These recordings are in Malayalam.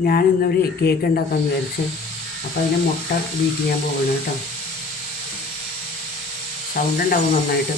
ഞാനിന്നൊരു കേക്ക് ഉണ്ടാക്കാമെന്ന് വിചാരിച്ചു. അപ്പോൾ അതിന് മുട്ട ബീറ്റ് ചെയ്യാൻ പോകണം കേട്ടോ. സൗണ്ട് ഉണ്ടാവും നന്നായിട്ട്.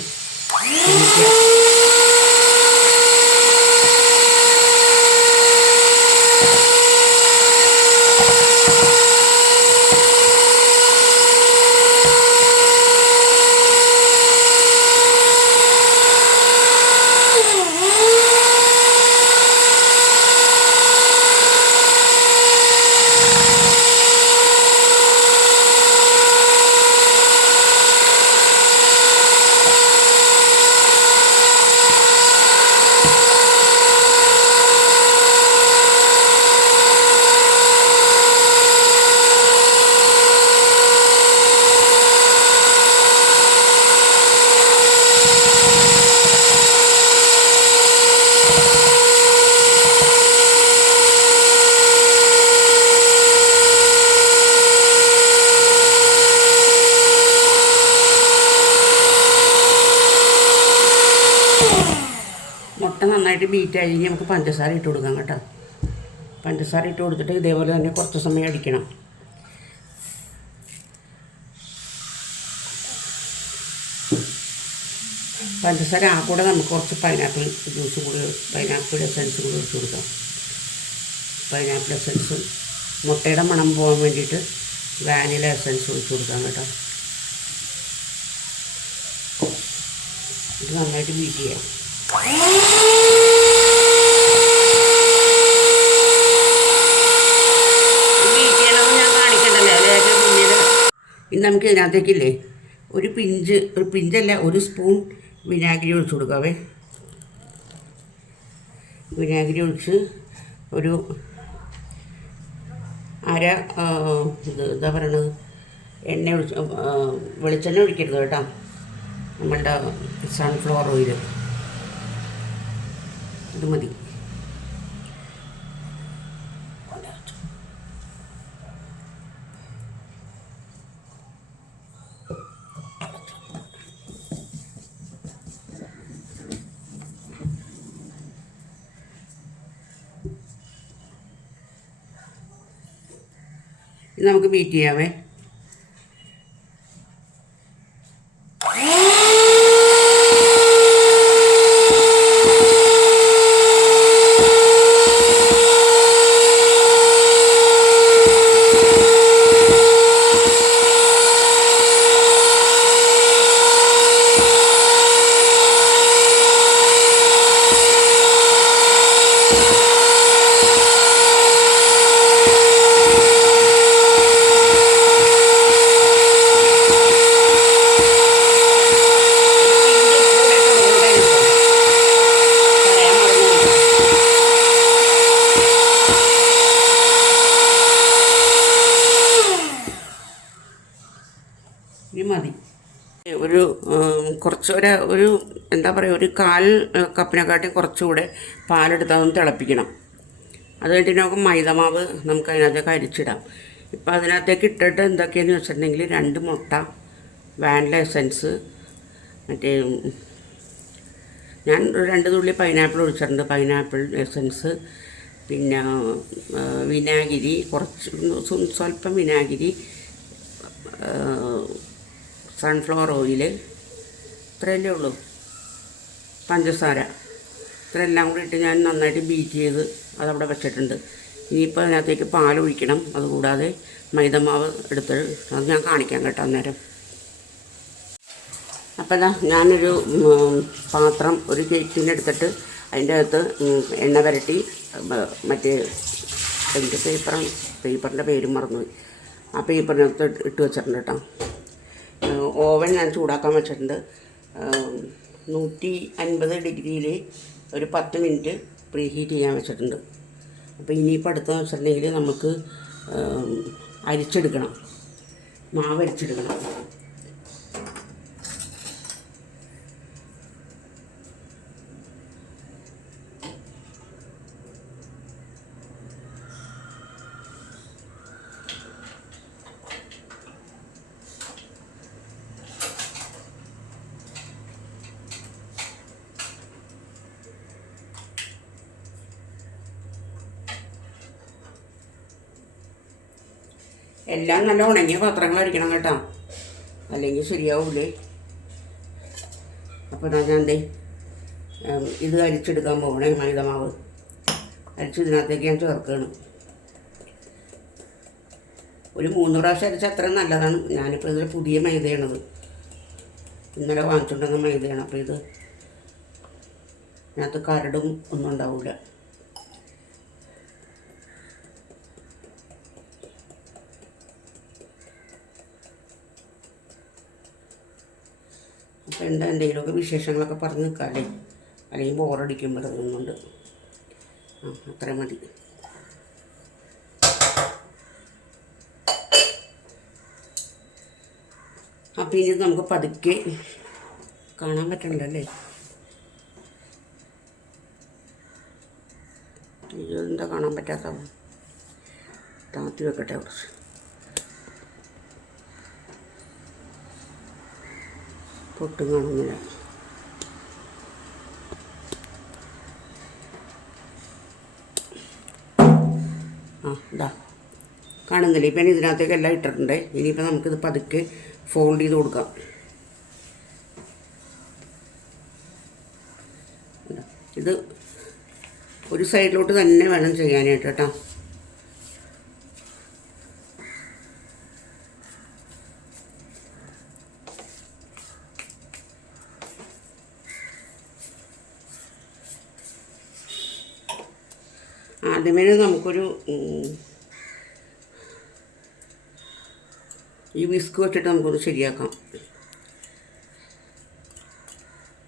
മുട്ട നന്നായിട്ട് ബീറ്റ് കഴിഞ്ഞ് നമുക്ക് പഞ്ചസാര ഇട്ട് കൊടുക്കാം കേട്ടോ. പഞ്ചസാര ഇട്ട് കൊടുത്തിട്ട് ഇതേപോലെ തന്നെ കുറച്ച് സമയം അടിക്കണം. പഞ്ചസാര ആ കൂടെ നമുക്ക് കുറച്ച് പൈനാപ്പിൾ ജ്യൂസ് കൂടി, പൈനാപ്പിൾ എസൻസ് കൂടി ഒഴിച്ച് കൊടുക്കാം. പൈനാപ്പിൾ എസൻസും മുട്ടയുടെ മണം പോകാൻ വേണ്ടിയിട്ട് വാനില എസൻസ് ഒഴിച്ച് കൊടുക്കാം കേട്ടോ. ഇത് നന്നായിട്ട് ബീറ്റ് ചെയ്യാം. ബീറ്റ് ചെയ്യണമെന്ന് ഞാൻ കാണിക്കണ്ടല്ലോ, ലേശം പിന്നീട്. ഇനി നമുക്ക് ഇതിനകത്തേക്കില്ലേ ഒരു പിഞ്ചല്ല, ഒരു സ്പൂൺ വിനാഗിരി ഒഴിച്ച് കൊടുക്കാവേ. വിനാഗിരി ഒഴിച്ച് ഒരു അര എന്താ പറയണത്, വെളിച്ചെണ്ണ ഒഴിക്കരുത് കേട്ടോ, നമ്മളുടെ സൺഫ്ലവർ ഓയിൽ. ഇത് മതി. ഇത് നമുക്ക് ബീറ്റ് ചെയ്യാവേ. ഇനി മതി. ഒരു എന്താ പറയുക, ഒരു 1/4 കപ്പിനെക്കാട്ടി കുറച്ചുകൂടെ പാലെടുത്ത് അതൊന്ന് തിളപ്പിക്കണം. അത് കഴിഞ്ഞിട്ട് നമുക്ക് മൈദമാവ് നമുക്ക് അതിനകത്തേക്ക് അരിച്ചിടാം. ഇപ്പം അതിനകത്തേക്ക് ഇട്ടിട്ട് എന്തൊക്കെയാണെന്ന് വെച്ചിട്ടുണ്ടെങ്കിൽ 2 മുട്ട, വാനില എസൻസ്, മറ്റേ ഞാൻ 2 തുള്ളി പൈനാപ്പിൾ ഒഴിച്ചിട്ടുണ്ട്, പൈനാപ്പിൾ എസൻസ്, പിന്നെ വിനാഗിരി, സ്വല്പം വിനാഗിരി, സൺഫ്ലവർ ഓയിൽ, ഇത്രയല്ലേ ഉള്ളൂ, പഞ്ചസാര, ഇത്രയെല്ലാം കൂടി ഇട്ട് ഞാൻ നന്നായിട്ട് ബീറ്റ് ചെയ്ത് അതവിടെ വെച്ചിട്ടുണ്ട്. ഇനിയിപ്പോൾ അതിനകത്തേക്ക് പാലൊഴിക്കണം. അതുകൂടാതെ മൈദമാവ് എടുത്ത് അത് ഞാൻ കാണിക്കാം കേട്ടോ അന്നേരം. അപ്പോൾ ഞാനൊരു പാത്രം, ഒരു കേക്കിന് എടുത്തിട്ട് അതിൻ്റെ അകത്ത് എണ്ണ പുരട്ടി, മറ്റേ എൻ്റെ പേപ്പറിൻ്റെ പേരും മറന്നുപോയി, ആ പേപ്പറിനകത്ത് ഇട്ട് വെച്ചിട്ടുണ്ട് കേട്ടോ. ഓവൻ ഞാൻ ചൂടാക്കാൻ വെച്ചിട്ടുണ്ട്. 150 ഡിഗ്രിയിൽ ഒരു 10 മിനിറ്റ് പ്രീ ഹീറ്റ് ചെയ്യാൻ വെച്ചിട്ടുണ്ട്. അപ്പോൾ ഇനിയിപ്പോൾ അടുത്ത വെച്ചിട്ടുണ്ടെങ്കിൽ നമുക്ക് അരിച്ചെടുക്കണം, മാവ് അരിച്ചെടുക്കണം. എല്ലാം നല്ല ഉണങ്ങിയ പാത്രങ്ങളടിക്കണം കേട്ടോ, അല്ലെങ്കിൽ ശരിയാവൂലേ. അപ്പോൾ ഞാൻ എന്തേ ഇത് അരിച്ചെടുക്കാൻ പോകണേ. മൈദമാവ് അരിച്ച് ഇതിനകത്തേക്ക് ഞാൻ ചേർക്കുകയാണ്. ഒരു 3 പ്രാവശ്യം അരിച്ചാൽ അത്രയും നല്ലതാണ്. ഞാനിപ്പോൾ ഇതിൽ പുതിയ മൈദയാണത്, ഇന്നലെ വാങ്ങിച്ചുകൊണ്ടുവന്ന മൈദയാണ്. അപ്പോൾ ഇത് ഇതിനകത്ത് കരടും ഒന്നും ഉണ്ടാവില്ല. അപ്പോൾ എന്തെങ്കിലുമൊക്കെ വിശേഷങ്ങളൊക്കെ പറഞ്ഞ് നിൽക്കാമല്ലേ, അല്ലെങ്കിൽ ബോറടിക്കുമ്പോൾ അതുകൊണ്ട് അത്ര മതി. അപ്പോൾ ഇനി നമുക്ക് പതുക്കെ കാണാൻ പറ്റണ്ടല്ലേ. ഇതെന്താ കാണാൻ പറ്റാത്ത, താത്തി വെക്കട്ടെ കുറച്ച്. പൊട്ടും കാണുന്നില്ല. ഇതാ കാണുന്നില്ല. ഇപ്പം ഇതിനകത്തേക്ക് എല്ലാം ഇട്ടിട്ടുണ്ട്. ഇനിയിപ്പോൾ നമുക്കിത് പതുക്കെ ഫോൾഡ് ചെയ്ത് കൊടുക്കാം. ഇത് ഒരു സൈഡിലോട്ട് തന്നെ വേണം ചെയ്യാനായിട്ട് കേട്ടോ. ആദ്യമേ നമുക്കൊരു ഈ വിസ്ക് വെച്ചിട്ട് നമുക്കൊന്ന് ശരിയാക്കാം,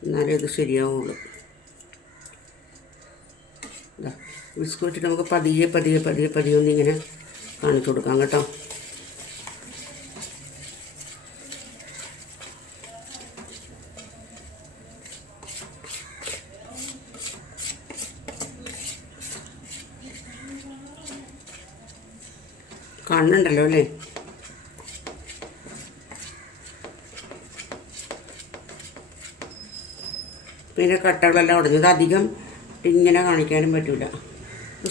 എന്നാലേ ഇത് ശരിയാവുള്ളൂ. വിസ്ക് വെച്ചിട്ട് നമുക്ക് പതിയെ പതിയെ പതിയെ പതിയെ ഒന്നിങ്ങനെ കാണിച്ചു കൊടുക്കാം കേട്ടോ. കാണുന്നുണ്ടല്ലോ അല്ലേ. പിന്നെ കട്ടകളെല്ലാം ഉടഞ്ഞത് അധികം ഇങ്ങനെ കാണിക്കാനും പറ്റില്ല.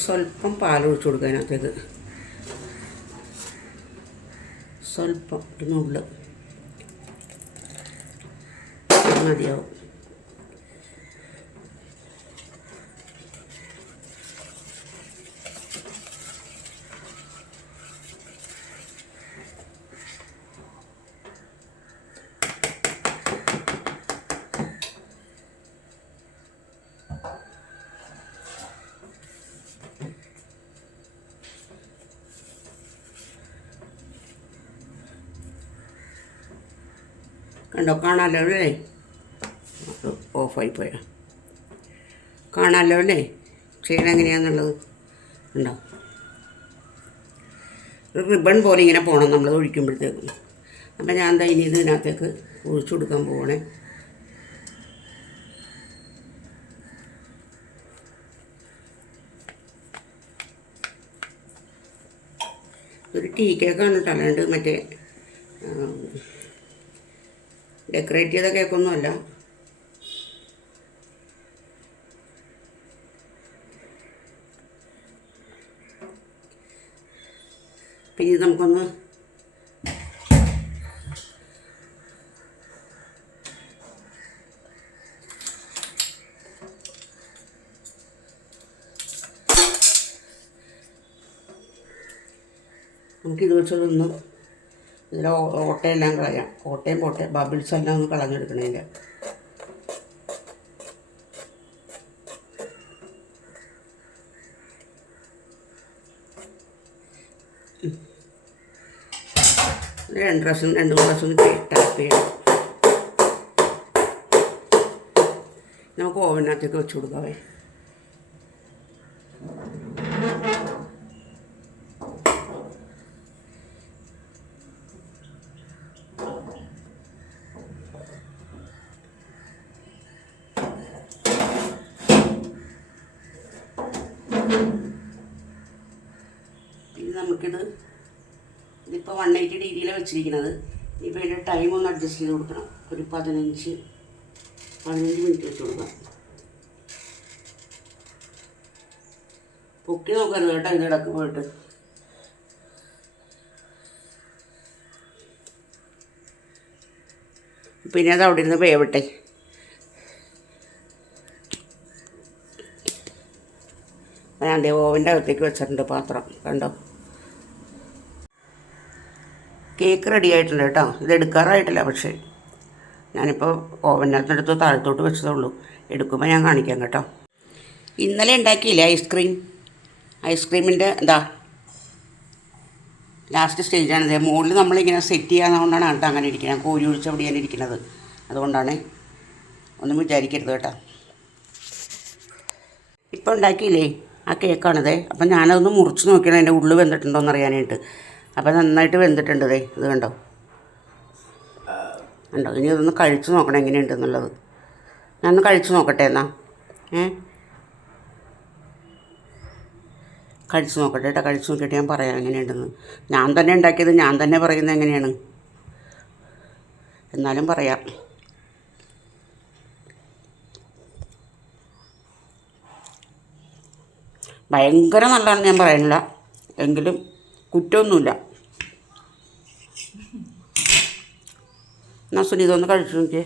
സ്വല്പം പാലൊഴിച്ച് കൊടുക്കുക അതിനകത്തേക്ക്, സ്വല്പം നുള്ള് മതിയാവും. കണ്ടോ, കാണാമല്ലോ അല്ലേ. ഓഫായി പോയാ കാണാമല്ലോ അല്ലേ ചെയ്യണം എങ്ങനെയാണെന്നുള്ളത്. ഉണ്ടോ, ഒരു റിബൺ പോലെ ഇങ്ങനെ പോകണം നമ്മളത് ഒഴിക്കുമ്പോഴത്തേക്കും. അപ്പം ഞാൻ എന്താ ഇനി ഇതിനകത്തേക്ക് ഒഴിച്ചു കൊടുക്കാൻ പോകണേ. ഒരു ടീ കേക്കാണ് കേട്ടോ, അല്ലാണ്ട് മറ്റേ ഡെക്കറേറ്റ് ചെയ്ത കേക്കൊന്നുമല്ല. പിന്നെ നമുക്കൊന്ന് നമുക്കിത് വെച്ചതൊന്ന് ഇതിൽ ഓട്ടയെല്ലാം കളയാം. ഓട്ടയും പോട്ടെ, ബബിൾസ് എല്ലാം ഒന്ന് കളഞ്ഞെടുക്കണേൻ്റെ. രണ്ട് മൂന്ന് പ്രാവശ്യം ടാപ്പ് ചെയ്യണം. നമുക്ക് ഓവനകത്തേക്ക് വെച്ച് കൊടുക്കാവേ. നമുക്കിത് ഇതിപ്പോൾ 180 ഡിഗ്രിയിലാണ് വെച്ചിരിക്കുന്നത്. ഇപ്പോൾ ഇതിൻ്റെ ടൈം ഒന്ന് അഡ്ജസ്റ്റ് ചെയ്ത് കൊടുക്കണം. ഒരു 15 മിനിറ്റ് വെച്ച് കൊടുക്കാം. പൊക്കി നോക്കരുത് കേട്ടോ, ഇതിടക്ക് പോയിട്ട്. പിന്നെ അത് അവിടെ ഇരുന്ന് വേവട്ടെ. ഞാൻ ഓവൻ്റെ അകത്തേക്ക് വെച്ചിട്ടുണ്ട് പാത്രം, കണ്ടോ. കേക്ക് റെഡി ആയിട്ടുണ്ട് കേട്ടോ. ഇത് എടുക്കാറായിട്ടില്ല, പക്ഷേ ഞാനിപ്പോൾ ഓവനകത്തെടുത്ത് താഴത്തോട്ട് വെച്ചതുള്ളൂ. എടുക്കുമ്പോൾ ഞാൻ കാണിക്കാം കേട്ടോ. ഇന്നലെ ഉണ്ടാക്കിയില്ലേ ഐസ്ക്രീമിൻ്റെ എന്താ ലാസ്റ്റ് സ്റ്റേജാണിത്. മുകളിൽ നമ്മളിങ്ങനെ സെറ്റ് ചെയ്യാവുന്നതുകൊണ്ടാണ് കേട്ടോ അങ്ങനെ ഇരിക്കുന്നത്. കോരി ഒഴിച്ച് അവിടെയാണ് ഇരിക്കുന്നത്. അതുകൊണ്ടാണ്, ഒന്നും വിചാരിക്കരുത് കേട്ടോ. ഇപ്പോൾ ഉണ്ടാക്കിയില്ലേ ആ കേക്കാണിത്. അപ്പം ഞാനതൊന്ന് മുറിച്ച് നോക്കിയാണ് അതിൻ്റെ ഉള്ളിൽ വെന്തിട്ടുണ്ടോ എന്ന് അറിയാനായിട്ട്. അപ്പം നന്നായിട്ട് വെന്തിട്ടുണ്ട്. ഇത് കണ്ടോ. ഇനി അതൊന്ന് കഴിച്ച് നോക്കണം എങ്ങനെയുണ്ടെന്നുള്ളത്. ഞാനൊന്ന് കഴിച്ച് നോക്കട്ടെ എന്നാൽ. കഴിച്ച് നോക്കട്ടെ കേട്ടോ. കഴിച്ച് നോക്കിയിട്ട് ഞാൻ പറയാം എങ്ങനെയുണ്ടെന്ന്. ഞാൻ തന്നെ ഉണ്ടാക്കിയത് ഞാൻ തന്നെ പറയുന്നത് എങ്ങനെയാണ്, എന്നാലും പറയാം. ഭയങ്കര നല്ലതാണെന്ന് ഞാൻ പറയുന്നില്ല, എങ്കിലും കുറ്റമൊന്നുമില്ല. എന്നാൽ സുനിത ഒന്ന് കഴിച്ചു നോക്കിയേ.